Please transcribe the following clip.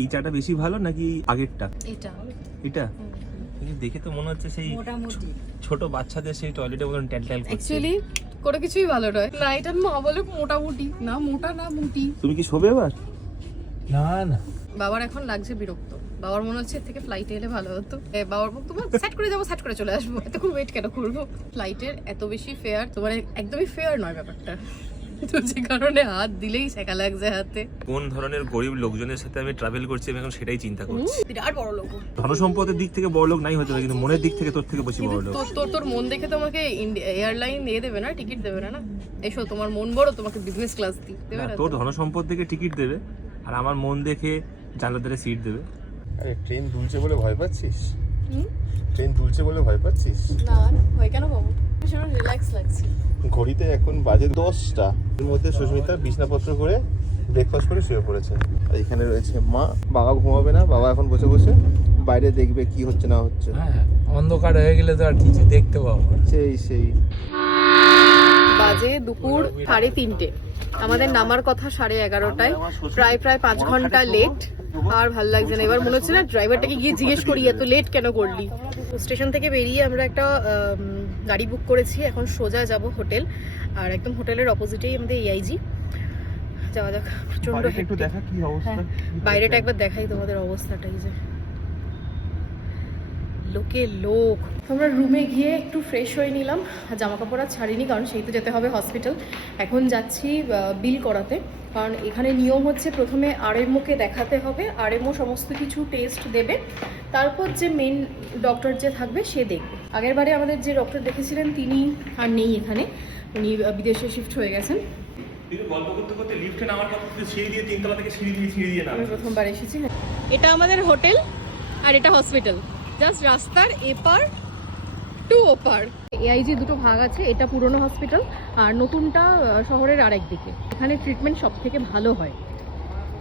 এই চাটা বেশি ভালো নাকি আগেরটা? এটা এটা কিন্তু দেখে তো মনে হচ্ছে সেই ছোট বাচ্চাদের সেই টয়লেটের মতন ট্যাল করছে। অ্যাকচুয়ালি কোনো কিছুই ভালো নয় না, এটা মা বলে মোটামুটি না, মোটা না মুটি। তুমি কি শোবে এবার? না না, বাবার এখন লাগছে বিরক্ত। বাবার মনে হচ্ছে এর থেকে ফ্লাইটে এলে ভালো হতো। বাবার বক্তব্য সেট করে যাবো, সেট করে চলে আসবো, এতক্ষণ ওয়েট কেন করবো? ফ্লাইটের এত বেশি ফেয়ার তো মানে একদমই ফেয়ার নয় ব্যাপারটা। তো যে কারণে হাত দিলেই শেখা লাগছে হাতে। কোন ধরনের গরিব লোকজনের সাথে আমি ট্রাভেল করছি আমি এখন সেটাই চিন্তা করছি। বিরাট বড় লোক। ধনসম্পদের দিক থেকে বড় লোক নাই হতে পারে, কিন্তু মনের দিক থেকে তোর থেকে বেশি বড় লোক। তোর মন দেখে তোমাকে এয়ারলাইন দিয়ে দেবে না, টিকিট দেবে না। না এসো, তোমার মন বড়, তোমাকে বিজনেস ক্লাস দেবে না। তোর ধনসম্পদ দেখে টিকিট দেবে আর আমার মন দেখে জানলার সিট দেবে। আরে ট্রেন দুলছে বলে ভয় পাচ্ছিস? ট্রেন দুলছে বলে ভয় পাচ্ছিস? না ভয় কেন পাবো, সেটা রিল্যাক্স লাগছে। ঘড়িতে এখন বাজে 10টা। এর মধ্যে সুস্মিতা বিছনাপত্র করে ব্রেকফাস্ট করে শুয়ে পড়েছে। আর এখানে রয়েছে মা। বাবা ঘুমাবে না, বাবা এখন বসে বসে বাইরে দেখবে কি হচ্ছে না হচ্ছে। হ্যাঁ, অন্ধকার হয়ে গেলে তো আর কিছু দেখতে পাবো না। সেই বাজে দুপুর 3:30। আমাদের নামার কথা 11:30টায়, প্রায় 5 ঘন্টা লেট। আর ভাল লাগছে না, এবার মনে হচ্ছে না ড্রাইভারটাকে গিয়ে জিজ্ঞেস করি এত লেট কেন করলি। স্টেশন থেকে বেরিয়ে আমরা একটা গাড়ি বুক করেছি, এখন সোজা যাব হোটেল। আর একদম হোটেলের অপোজিটেই আমাদের এআইজি। যাওয়া যাক। প্রচন্ড একটু দেখা কি অবস্থা। বাইরেটা একবার দেখাই তোমাদের অবস্থাটাই, যে লোকে লোক। আমরা রুমে গিয়ে একটু ফ্রেশ হয়ে নিলাম, জামা কাপড় আর ছাড়িনি কারণ সেই তো যেতে হবে হসপিটাল। এখন যাচ্ছি বিল করাতে, কারণ এখানে নিয়ম হচ্ছে প্রথমে আরএমওকে দেখাতে হবে, আরএমও সমস্ত কিছু টেস্ট দেবে, তারপর যে মেন ডক্টর যে থাকবে সে দেখবে। আগের বারে আমাদের যে ডক্টর দেখেছিলেন তিনি আর নেই এখানে, উনি বিদেশে শিফট হয়ে গেছেন। গল্প করতে করতে লিফটে নামার কথা, সিঁড়ি দিয়ে 3 তলা থেকে সিঁড়ি দিয়ে আমি প্রথমবার এসেছি। এটা আমাদের হোটেল আর এটা হসপিটাল, জাস্ট রাস্তার এপার টু ওপার। এআইজি দুটো ভাগ আছে, এটা পুরনো হসপিটাল আর নতুনটা শহরের আরেক দিকে। এখানে ট্রিটমেন্ট সব থেকে ভালো হয়,